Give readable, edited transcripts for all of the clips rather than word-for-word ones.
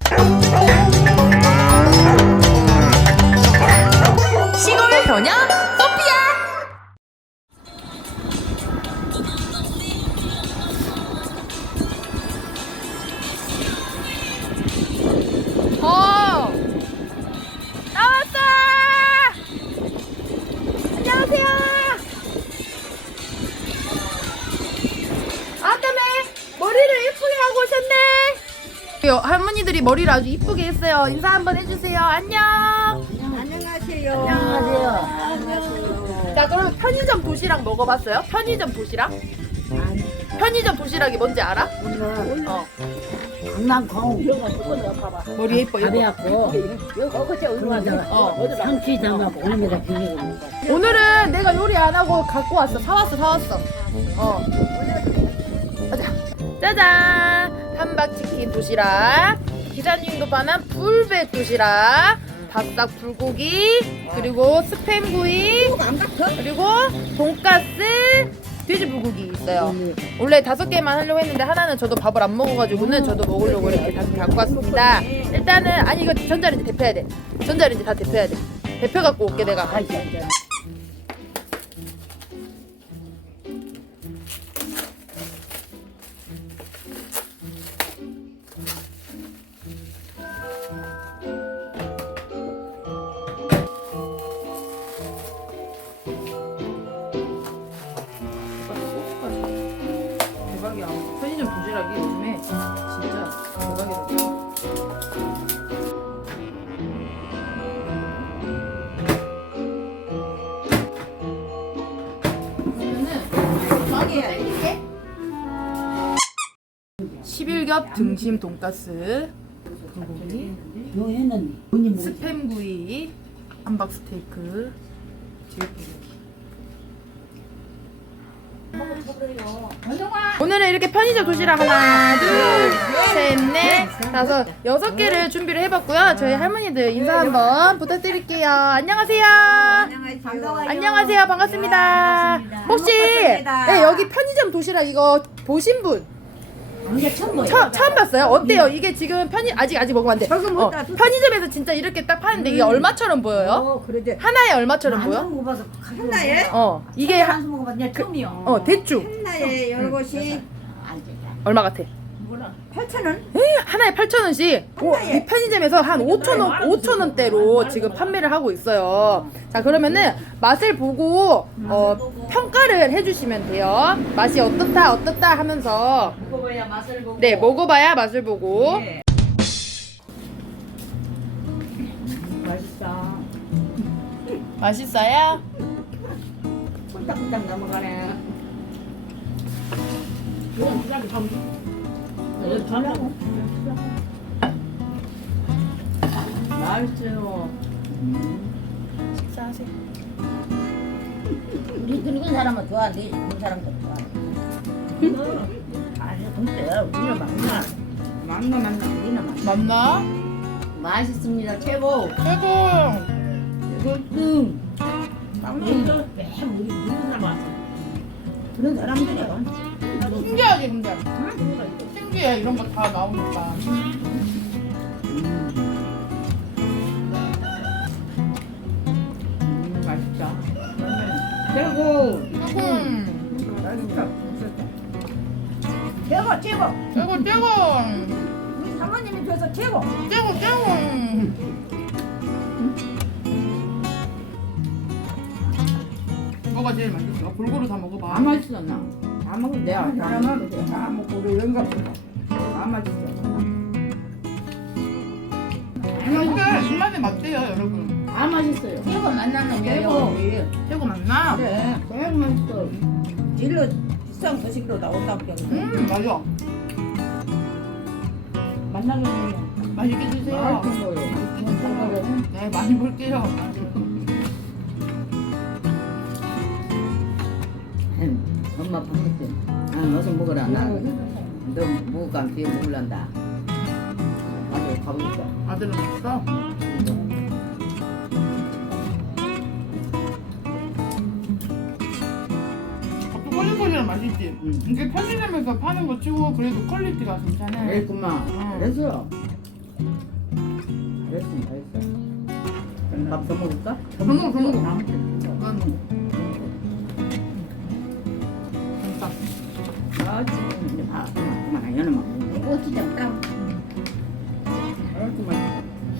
시골 변형 소피아. 나왔어. 안녕하세요. 아까네 머리를 예쁘게 하고 오셨네. 할머니들이 머리를 아주 이쁘게 했어요. 인사 한번 해주세요. 안녕. 안녕하세요. 안녕하세요. 자, 그러면 편의점 도시락 먹어봤어요? 편의점 도시락? 편의점 도시락이 뭔지 알아? 어. 강낭콩 머리 예뻐. 가벼웠고 상추 담아고 오늘마다 비비고 먹어. 오늘은 내가 요리 안 하고 갖고 왔어. 사왔어. 가자. 짜잔. 함박치킨 도시락. 기사님도 반한 불백 도시락. 바싹 불고기. 그리고 스팸구이. 그리고 돈가스. 돼지 불고기 있어요. 원래 5개만 하려고 했는데 하나는 저도 밥을 안 먹어가지고는 저도 먹으려고 이렇게 다 갖고 왔습니다. 일단은 아니 이거 전자레인지 데펴야 돼. 전자레인지 다 데펴야 돼. 데펴 갖고 올게 내가. 대박이야. 편의점 도시락이 요즘에 진짜 대박이라고. 그러면은 11겹 등심 돈가스, 불고기, 뭐 했는데? 스팸구이, 함박 스테이크, 제육볶음. 오늘은 이렇게 편의점 도시락 하나, 둘, 셋, 넷, 다섯, 6개를 준비를 해봤고요. 저희 할머니들 인사 한번 부탁드릴게요. 안녕하세요. 반가워요. 안녕하세요. 반갑습니다. 혹시 네, 여기 편의점 도시락 이거 보신 분? 이게 처음 보여. 처음 봤어요? 어때요? 이게 지금 아직 먹으면 안 돼. 편의점에서 진짜 이렇게 딱 파는데 이게 얼마처럼 보여요? 그래도 하나에 얼마처럼 보여? 먹어봐서 하나에 이게 한 먹어봤 내가 처음이요. 대충 하나에 10곳이 얼마 같아? 8,000원. 하나에 8,000원씩. 이 편의점에서 한 5,000원대로 지금 판매를 하고 있어요. 자, 그러면은 맛을 보고 평가를 해주시면 돼요. 맛이 어떻다 하면서 먹어봐야 맛을 보고. 네, 먹어봐야 맛을 보고. 네. 맛있어. 맛있어요? 꿀딱꿀딱 넘어가네. 전하고. 맛있어요. 식사하세요. 우리 늙은 사람은 좋아하는데 젊은 사람도 좋아해. 아니 근데 우리는 맞나 우리는 맞나. 맞나? 맛있습니다. 최고. 최고. 응. 우리 늙은 사람 왔어. 그런 사람들이야. 신기하지 근데. 신기해 이런 거 다 나오니까. 맛있다. 최고. 최고. 우리 사모님이 줘서 최고. 뭐가 제일 맛있어? 골고루 다 먹어봐. 다 맛있어 나. 다 먹으면 돼. 다 먹고 우리 이런 거 다 맛있어. 근데 입맛에 맞대요 여러분. 다 맛있어요. 최고 만나는 최고. 최고 맞나? 그래. 최고 맛있어. 일로 비싼 거식으로 나온다고 그러는데. 맞아. 만나게 되면 맛있게 드세요. 맛있는 거요. 네, 많이 볼게요. 엄마 밥 먹지. 아, 어서 먹어라. 너 뭐가 뒤에 먹을란다. 아주 가보겠다. 아들은 없어? 퀄리티는 맛있지? 이게 편의점에서 파는 거 치고 그래도 퀄리티가 괜찮아. 그랬구만. 그래서 됐습니다. 됐어. 밥 더 먹을까? 더 먹어, 더 먹어. 아, 아, 지금 이제 밥 그만 연어 먹고. 고추장 땀. 그만.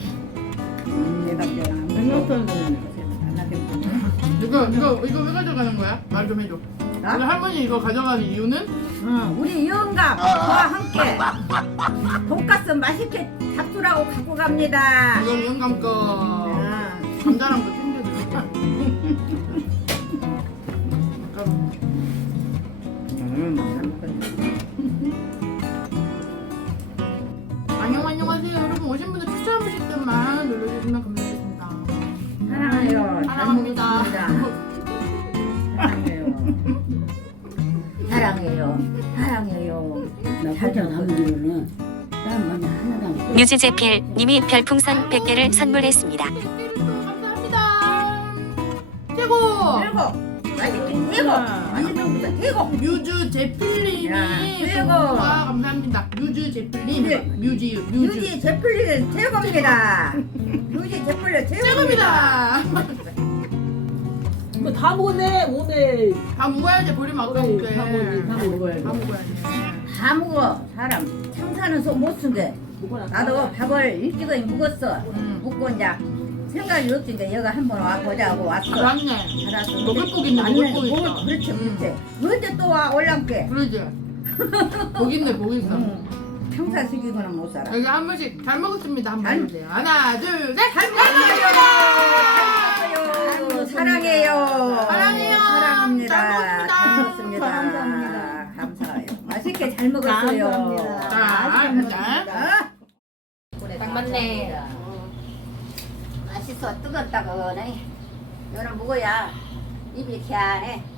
대답대랑. 생각보다는 안 하게. 이거 왜 가져가는 거야? 말 좀 해줘. 나? 오늘 할머니 이거 가져가는 이유는? 우리 영감과 함께 돈가스 맛있게 잡수라고 갖고 갑니다. 이건 영감 거. 아, 감자랑 거 챙겨드릴게. 안녕하세요 여러분. 오신 분들 추천 한 번씩만 눌러주시면 감사하겠습니다. 사랑해요. 잘 사랑합니다. 먹겠습니다. 사랑해요. 사랑해요. 나 포장 안 주면은 땀 많이 하나도 뮤즈제필 님이 별풍선 100개를 선물했습니다. 감사합니다. 최고. 일곱. 맛있게 일곱. 맛있는 것보다 일곱. 뮤즈 제필님이 야, 최고. 와 감사합니다. 뮤즈 제필님. 네. 뮤즈. 유지 제플리는 최고입니다. 유지 제플리 최고입니다. 최고입니다. 이거 다 먹었네 오늘. 다 먹어야지 버리면 아까울게. 다 먹어야지, 다 먹어야지. 다 먹어야지. 다 먹어. 사람 창사는 속 못 쓴대. 나도 밥을 일찍은 먹었어. 먹고 이제 생각이 없는데 여기 한번 와보자고 왔어. 잘았네. 알았어. 먹을 복 있네, 먹을 복 있어. 그렇지, 그렇지. 언제 또 와 올랑께. 그러지. 복 있네, 복 있어. 평사 시키고는 못 살아. 여기 한 번씩 잘 먹었습니다. 한 번 잘- 해주세요. 하나, 둘, 셋. 잘 먹어요. 사랑해요. 사랑해요. 사랑합니다. 잘 잘 먹었습니다. 먹었습니다. 감사합니다. 감사해요. 맛있게 잘 먹었어요. 감사합니다. 자, 한 잔. 딱 맞네. 맛있어. 뜨겁다고. 너는 먹어야 입이 개안해.